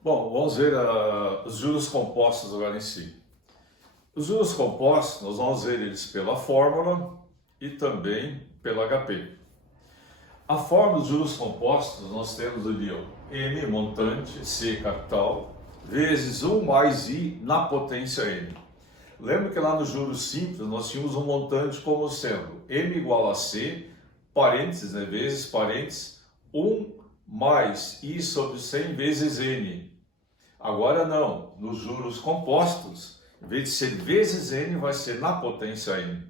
Bom, vamos ver os juros compostos agora em si. Os juros compostos, nós vamos ver eles pela fórmula e também pelo HP. A fórmula dos juros compostos, nós temos ali ó, M montante, C capital, vezes 1 mais I na potência N. Lembra que lá nos juros simples nós tínhamos um montante como sendo M igual a C, parênteses, né, vezes parênteses, 1 mais I sobre 100 vezes N. Agora não, nos juros compostos, em vez de ser vezes N, vai ser na potência N.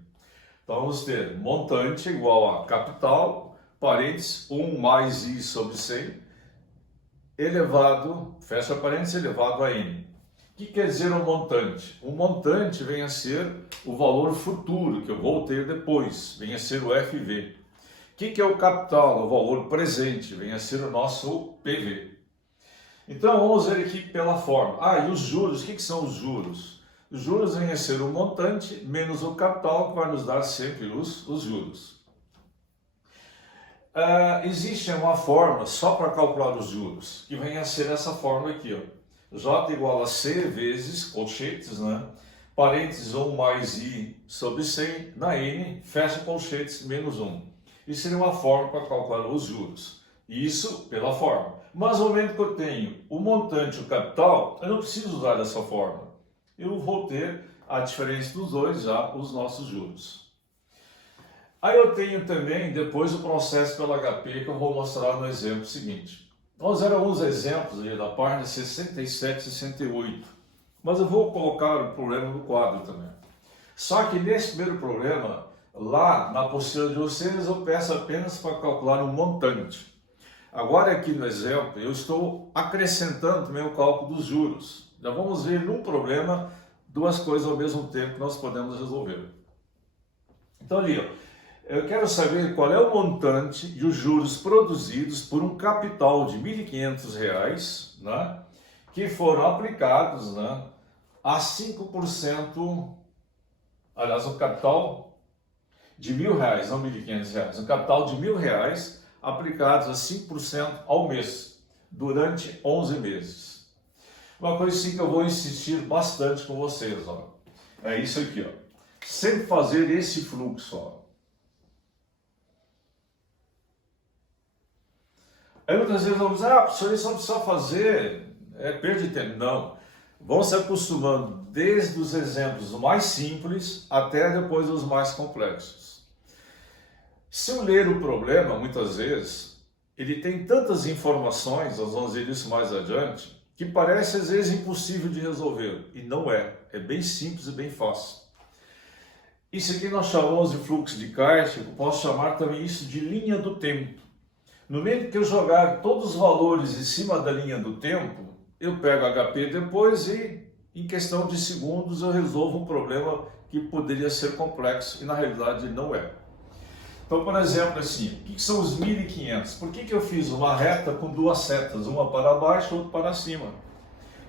Então vamos ter montante igual a capital, parênteses, 1 mais I sobre 100, elevado, fecha parênteses, elevado a N. O que quer dizer um montante? Um montante vem a ser o valor futuro, que eu vou ter depois, vem a ser o FV. O que é o capital? O valor presente, vem a ser o nosso PV. Então vamos ver aqui pela forma. E os juros, o que são os juros? Os juros vêm a ser o montante menos o capital, que vai nos dar sempre os juros. Existe uma forma só para calcular os juros, que vem a ser essa forma aqui, ó. J igual a C vezes, colchetes, né? Parênteses 1 mais I sobre 100, na N, fecha colchetes, menos 1. Isso seria uma forma para calcular os juros. Isso pela forma. Mas no momento que eu tenho o montante e o capital, eu não preciso usar essa forma. Eu vou ter a diferença dos dois, já os nossos juros. Aí eu tenho também depois o processo pelo HP, que eu vou mostrar no exemplo seguinte. Nós eram alguns exemplos ali da página 67 e 68, mas eu vou colocar o problema no quadro também. Só que nesse primeiro problema, lá na apostila de vocês, eu peço apenas para calcular um montante. Agora aqui no exemplo, eu estou acrescentando também o cálculo dos juros. Já vamos ver num problema duas coisas ao mesmo tempo que nós podemos resolver. Então ali, ó. Eu quero saber qual é o montante e os juros produzidos por um capital de R$ 1.500, né, que foram aplicados, né, a 5%, aliás, um capital de R$ 1.000, não R$ 1.500, um capital de R$ 1.000 aplicados a 5% ao mês, durante 11 meses. Uma coisa assim que eu vou insistir bastante com vocês, ó, é isso aqui, ó. Sempre fazer esse fluxo, ó. Aí muitas vezes vamos dizer, professor, isso não precisa fazer, perda de tempo. Não, vão se acostumando desde os exemplos mais simples até depois os mais complexos. Se eu ler o problema, muitas vezes, ele tem tantas informações, nós vamos ver isso mais adiante, que parece às vezes impossível de resolver, e não é, é bem simples e bem fácil. Isso aqui nós chamamos de fluxo de caixa, eu posso chamar também isso de linha do tempo. No momento que eu jogar todos os valores em cima da linha do tempo, eu pego HP depois e, em questão de segundos, eu resolvo um problema que poderia ser complexo e, na realidade, não é. Então, por exemplo, assim, o que são os 1.500? Por que eu fiz uma reta com duas setas, uma para baixo e outra para cima?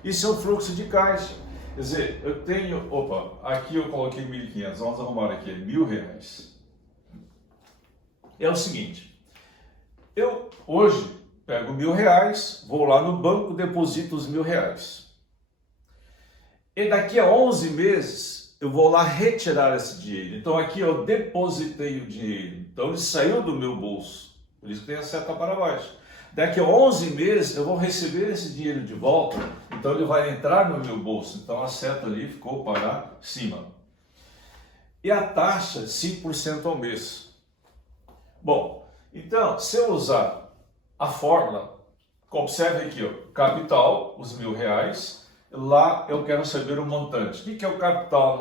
Isso é um fluxo de caixa. Quer dizer, eu tenho... aqui eu coloquei 1.500, vamos arrumar aqui, R$ 1.000. É o seguinte... Eu hoje pego R$ 1.000, vou lá no banco, deposito os R$ 1.000. E daqui a 11 meses eu vou lá retirar esse dinheiro. Então aqui eu depositei o dinheiro. Então ele saiu do meu bolso. Por isso que tem a seta para baixo. Daqui a 11 meses eu vou receber esse dinheiro de volta. Então ele vai entrar no meu bolso. Então a seta ali ficou para cima. E a taxa 5% ao mês. Bom, então, se eu usar a fórmula, observe aqui, ó, capital, os R$ 1.000, lá eu quero saber o montante. O que é o capital,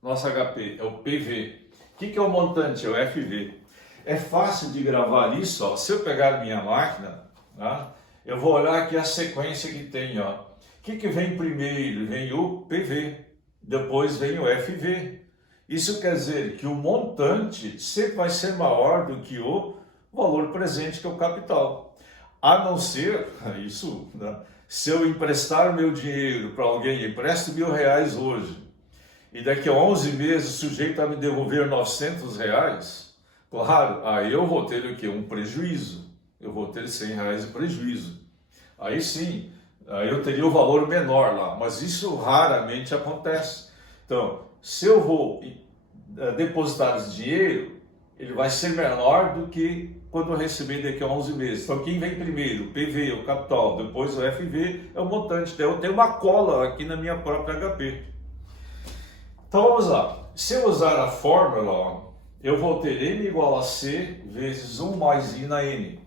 nossa HP? É o PV. O que é o montante? É o FV. É fácil de gravar isso, ó. Se eu pegar minha máquina, tá, eu vou olhar aqui a sequência que tem, ó. O que vem primeiro? Vem o PV, depois vem o FV. Isso quer dizer que o montante sempre vai ser maior do que o valor presente, que é o capital. A não ser, isso, né, se eu emprestar o meu dinheiro para alguém, empresto R$ 1.000 hoje, e daqui a 11 meses o sujeito vai me devolver R$ 900, claro, aí eu vou ter o quê? Um prejuízo. Eu vou ter R$ 100 de prejuízo. Aí sim, Aí eu teria o valor menor lá, mas isso raramente acontece. Então, se eu vou depositar esse dinheiro, ele vai ser menor do que quando eu receber daqui a 11 meses. Então, quem vem primeiro? O PV, o capital, depois o FV, é o montante. Então, eu tenho uma cola aqui na minha própria HP. Então, vamos lá. Se eu usar a fórmula, ó, eu vou ter N igual a C vezes 1 mais I na N.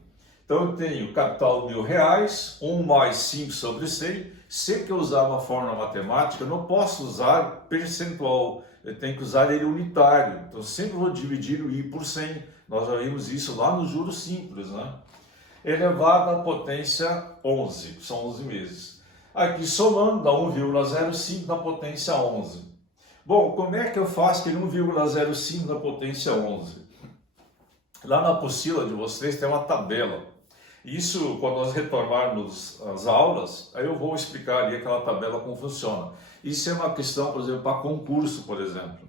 Então, eu tenho capital R$1.000, 1 mais 5 sobre 100. Se eu usar uma fórmula matemática, eu não posso usar percentual, eu tenho que usar ele unitário. Então, sempre vou dividir o I por 100. Nós já vimos isso lá no juros simples, né? Elevado à potência 11, são 11 meses. Aqui, somando, dá 1,05 na potência 11. Bom, como é que eu faço aquele 1,05 na potência 11? Lá na apostila de vocês tem uma tabela. Isso, quando nós retomarmos as aulas, aí eu vou explicar ali aquela tabela como funciona. Isso é uma questão, por exemplo, para concurso, por exemplo.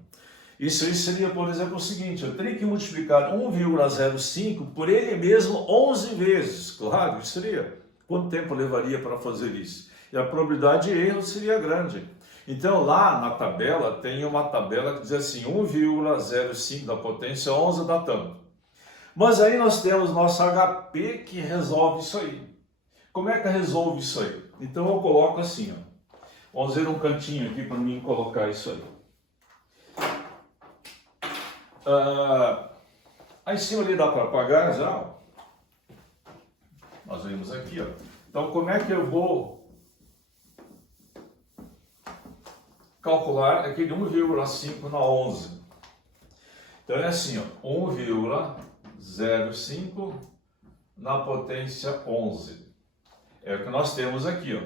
Isso aí seria, por exemplo, o seguinte, eu teria que multiplicar 1,05 por ele mesmo 11 vezes. Claro, isso seria. Quanto tempo levaria para fazer isso? E a probabilidade de erro seria grande. Então, lá na tabela, tem uma tabela que diz assim, 1,05 da potência 11 dá tanto. Mas aí nós temos nosso HP que resolve isso aí. Como é que resolve isso aí? Então eu coloco assim, ó. Vamos ver um cantinho aqui para mim colocar isso aí. Aí em cima ali dá para apagar já. Ó. Nós vimos aqui, ó. Então como é que eu vou calcular aquele 1,5 na 11? Então é assim, ó. 1,05 na potência 11. É o que nós temos aqui, ó.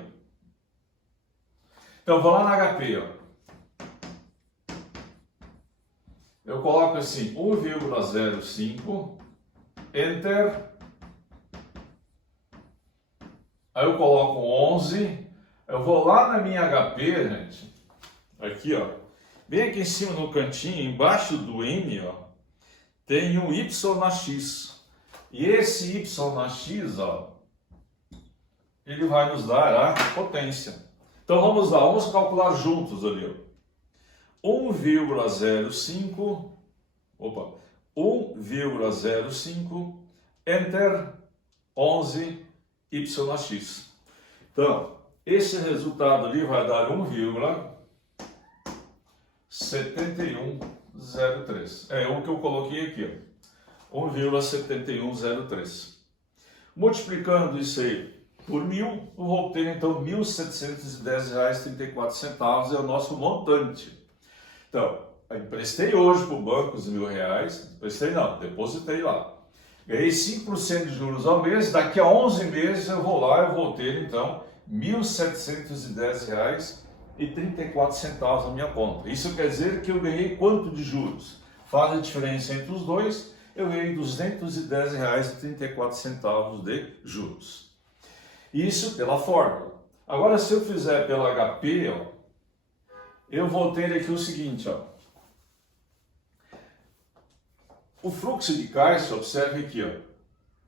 Então, vou lá na HP, ó. Eu coloco assim, 1,05, Enter. Aí eu coloco 11. Eu vou lá na minha HP, gente. Aqui, ó. Bem aqui em cima no cantinho, embaixo do N, ó. Tem um Y na X. E esse Y na X, ó, ele vai nos dar a potência. Então vamos lá, vamos calcular juntos ali, ó. 1,05, 1,05, Enter, 11, Y na X. Então, esse resultado ali vai dar 1,7103. É o que eu coloquei aqui, ó. 1,7103. Multiplicando isso aí por 1.000, eu vou ter então R$ 1.710,34 é o nosso montante. Então, eu emprestei hoje para o banco os R$1.000, emprestei não, depositei lá. Ganhei 5% de juros ao mês, daqui a 11 meses eu vou lá, eu vou ter então R$ 1.710,34 na minha conta. Isso quer dizer que eu ganhei quanto de juros? Faz a diferença entre os dois, eu ganhei R$ 210,34 de juros. Isso pela fórmula. Agora, se eu fizer pela HP, ó, eu vou ter aqui o seguinte, ó. O fluxo de caixa, observe aqui, ó,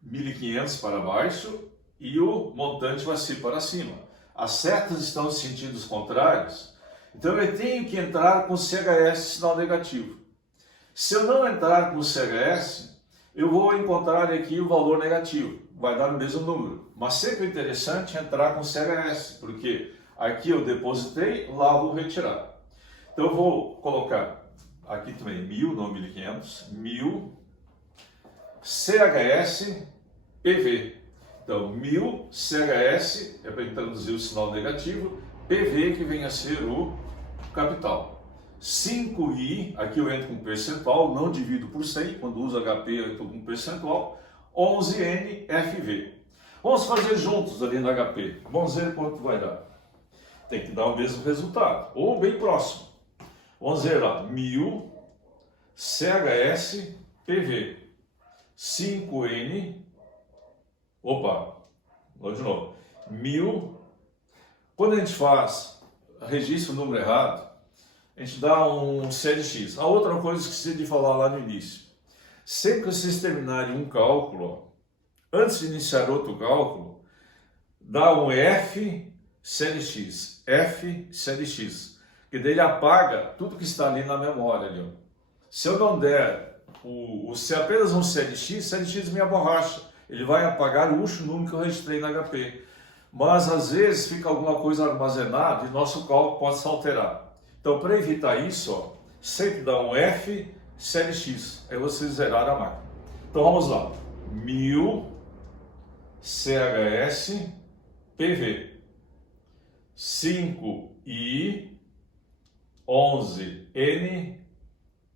1.500 para baixo e o montante vai ser para cima. As setas estão em sentidos contrários, então eu tenho que entrar com CHS sinal negativo. Se eu não entrar com CHS, eu vou encontrar aqui o valor negativo, vai dar o mesmo número. Mas sempre é interessante entrar com CHS, porque aqui eu depositei, lá eu vou retirar. Então eu vou colocar aqui também 1.000, não 1.500, 1.000 CHS PV. Então 1.000 CHS é para traduzir o sinal negativo, PV que vem a ser o capital. 5i, aqui eu entro com percentual, não divido por 100, quando uso HP eu entro com percentual, 11N FV. Vamos fazer juntos ali no HP, vamos ver quanto vai dar. Tem que dar o mesmo resultado, ou bem próximo. Vamos ver lá, 1.000 CHS PV, 5N, vamos de novo, 1.000, quando a gente registra o número errado, a gente dá um CLX. A outra coisa que esqueci de falar lá no início, sempre que vocês terminarem um cálculo, ó, antes de iniciar outro cálculo, dá um F CLX, F CLX, que daí ele apaga tudo que está ali na memória. Ali, ó. Se eu não der se apenas um CLX, CLX me aborracha, ele vai apagar o último número que eu registrei na HP. Mas às vezes fica alguma coisa armazenada e nosso cálculo pode se alterar. Então, para evitar isso, ó, sempre dá um F CLX, aí você zerar a máquina. Então vamos lá, 1000 CHS PV 5I 11N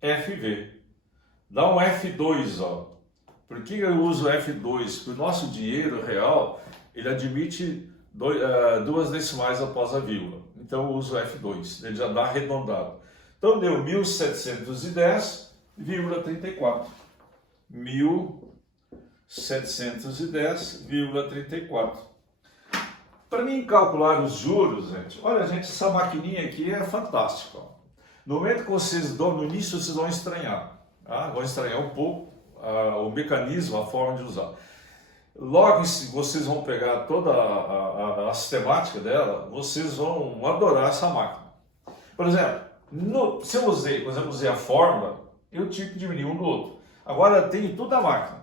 FV. Dá um F2, ó. Por que eu uso F2? Porque o nosso dinheiro real, ele admite duas decimais após a vírgula. Então eu uso F2, ele já dá arredondado. Então deu 1710,34. 1710,34. Para mim calcular os juros, gente, olha, gente, essa maquininha aqui é fantástica. Ó. No momento que vocês dão, no início vocês vão estranhar. Tá? Vão estranhar um pouco o mecanismo, a forma de usar. Logo, vocês vão pegar toda a sistemática dela, vocês vão adorar essa máquina. Por exemplo, se eu usei, por exemplo, usei a fórmula, eu tive que diminuir um do outro. Agora tem tudo a máquina.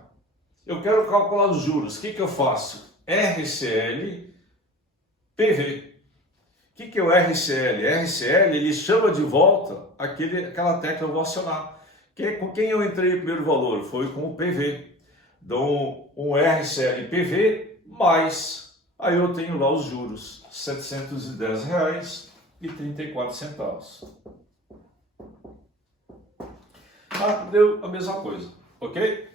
Eu quero calcular os juros. O que eu faço? RCL PV. O que é o RCL? RCL, ele chama de volta aquela tecla que eu vou acionar. Com quem eu entrei o primeiro valor? Foi com o PV. Então, um RCL PV mais, aí eu tenho lá os juros, R$ 710,34. Deu a mesma coisa, ok?